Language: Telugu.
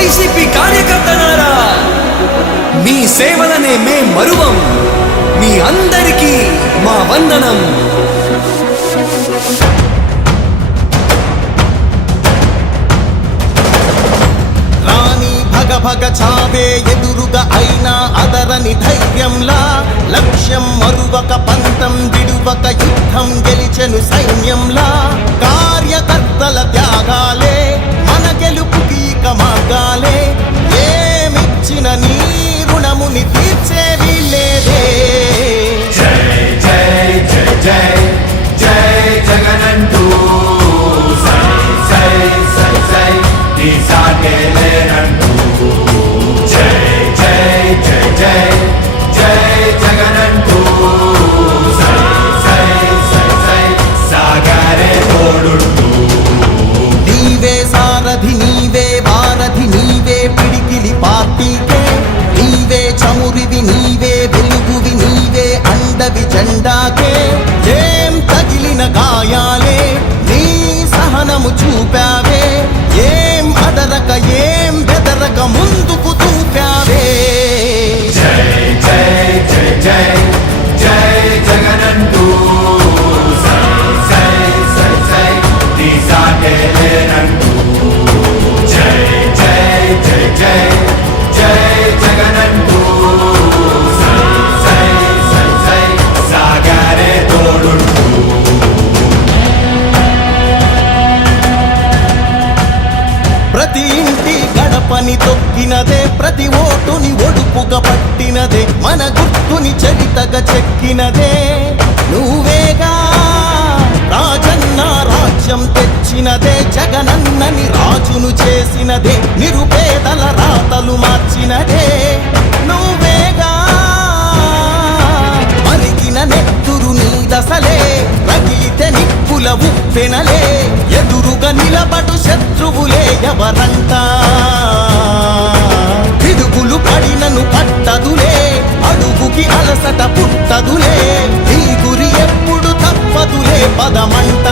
వైసీపీ కార్యకర్తలారా, మీ సేవలనే మే మరువం. మీ అందరికీ మా వందనం. రాణి భగ భగ చావే ఎదురుగా అయినా అదరని ధైర్యంలా, లక్ష్యం మరువక పంతం విడువక యుద్ధం గెలిచెను సైన్యంలా. కార్యకర్తల త్యాగాలే మన గెలుపుకి ఇక మార్గాలే. ఏమిచ్చిన నీ రుణముని తీర్చేది లేదే. జై జై జై జై జై జగనంటూ సై సై సై సై నీ సాటే లేనంటూ. జై జై జై జై జై జగనంటూ సై సై సై సై సాగరే తోడుంటూ. నీవే సారథి నీవే వారధి నీవే పిడికిలి పార్టీకే. నీవే చమురివి నీవే వెలుగువి నీవే అండవి జెండాకే. ఏం తగిలిన గాయాలే నీ సహనము చూపావే. ఏం అదరక ఏం బెదరక ముందుకు చూపావే. జై జై జై జై జై జగనంటూ సై సై సై సై నీ సాటే లేనంటూ. జై జై జై జై జై జగనంటూ సై సై సై సై సాగరే తోడుంటూ. ప్రతి ఇంటి గడపని తొక్కినదే, ప్రతి ఓటుని ఒడుపుగా పట్టినదే, మన గుర్తుని చరితగా చెక్కినదే నువ్వేగా. రాజన్న రాజ్యం తెచ్చినదే, జగనన్నని రాజును చేసినదే, నిరుపేదల రాతలు మార్చినదే నువ్వేగా. మరిగిన నెత్తురు నీ దశలే, రగిలితే నిప్పుల ఉప్పెనలే, ఎదురుగా నిలబడు శత్రువులే ఎవరంట. పిడుగులు పడినను పట్టదులే, అడుగుకి అలసట పుట్టదులే, నీ గురి ఎప్పుడు తప్పదులే పదమంట.